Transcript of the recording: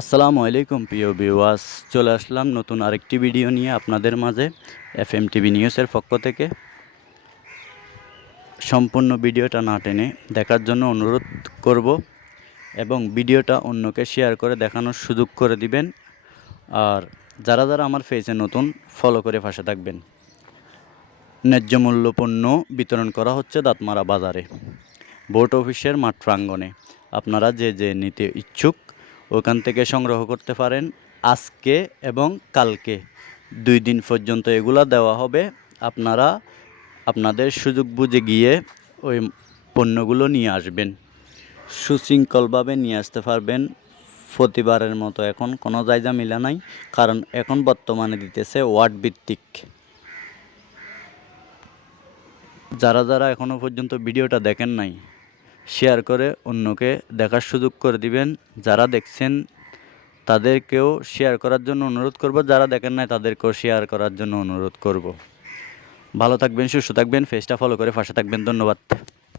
আসসালামু আলাইকুম প্রিয় ভিউয়ার্স, চলে আসলাম নতুন আরেকটি ভিডিও নিয়ে আপনাদের মাঝে এফএম টিভি নিউজের পক্ষ থেকে। সম্পূর্ণ ভিডিওটা না টেনে দেখার জন্য অনুরোধ করব এবং ভিডিওটা অন্যকে শেয়ার করে দেখানোর সুযোগ করে দিবেন। আর যারা যারা আমার পেজে নতুন, ফলো করে পাশে থাকবেন। ন্যায্য মূল্য পণ্য বিতরণ করা হচ্ছে দাঁতমারা বাজারে, ভোট অফিসের মাঠ প্রাঙ্গণে। আপনারা যে নিতে ইচ্ছুক ওখান থেকে সংগ্রহ করতে পারেন। আজকে এবং কালকে 2 দিন পর্যন্ত এগুলা দেওয়া হবে। আপনারা আপনাদের সুযোগ বুঝে গিয়ে ওই পণ্যগুলো নিয়ে আসবেন, সুশৃঙ্খলভাবে নিয়ে আসতে পারবেন। প্রতিবারের মতো এখন কোনো জায়গা মিলা নাই, কারণ এখন বর্তমানে দিতেছে ওয়ার্ড ভিত্তিক। যারা যারা এখনও পর্যন্ত ভিডিওটা দেখেন নাই, শেয়ার করে অন্যকে দেখার সুযোগ করে দিবেন। যারা দেখছেন তাদেরকেও শেয়ার করার জন্য অনুরোধ করব, যারা দেখেন নাই তাদেরকেও শেয়ার করার জন্য অনুরোধ করব। ভালো থাকবেন, সুস্থ থাকবেন, পেজটা ফলো করে পাশে থাকবেন। ধন্যবাদ।